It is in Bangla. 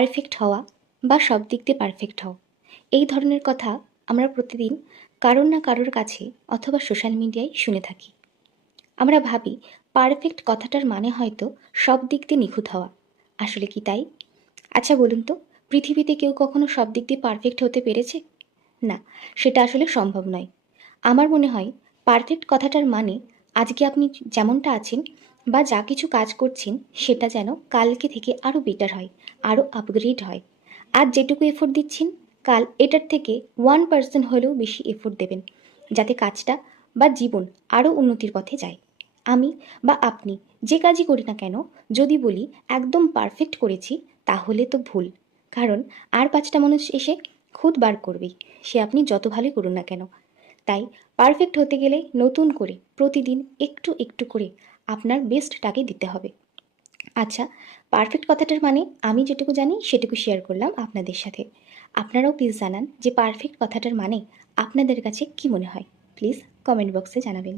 পারফেক্ট হওয়া বা সব দিক দিয়ে পারফেক্ট হও, এই ধরনের কথা আমরা প্রতিদিন কারোর না কারোর কাছে অথবা সোশ্যাল মিডিয়ায় শুনে থাকি। আমরা ভাবি পারফেক্ট কথাটার মানে হয়তো সব দিক দিয়ে নিখুঁত হওয়া। আসলে কি তাই? আচ্ছা বলুন তো, পৃথিবীতে কেউ কখনো সব দিক দিয়ে পারফেক্ট হতে পেরেছে? না, সেটা আসলে সম্ভব নয়। আমার মনে হয় পারফেক্ট কথাটার মানে আজকে আপনি যেমনটা আছেন বা যা কিছু কাজ করছেন সেটা যেন কালকে থেকে আরও বেটার হয়, আরও আপগ্রেড হয়। আজ যেটুকু এফোর্ট দিচ্ছেন কাল এটার থেকে 1% হলেও বেশি এফোর্ট দেবেন, যাতে কাজটা বা জীবন আরও উন্নতির পথে যায়। আমি বা আপনি যে কাজই করি না কেন, যদি বলি একদম পারফেক্ট করেছি, তাহলে তো ভুল। কারণ আর 5টা মানুষ এসে খুদ বার করবেই, সে আপনি যত ভালোই করুন না কেন। তাই পারফেক্ট হতে গেলে নতুন করে প্রতিদিন একটু একটু করে আপনার বেস্টটাকে দিতে হবে। আচ্ছা, পারফেক্ট কথাটার মানে আমি যেটুকু জানি সেটুকু শেয়ার করলাম আপনাদের সাথে। আপনারাও প্লিজ জানান যে পারফেক্ট কথাটার মানে আপনাদের কাছে কী মনে হয়। প্লিজ কমেন্ট বক্সে জানাবেন।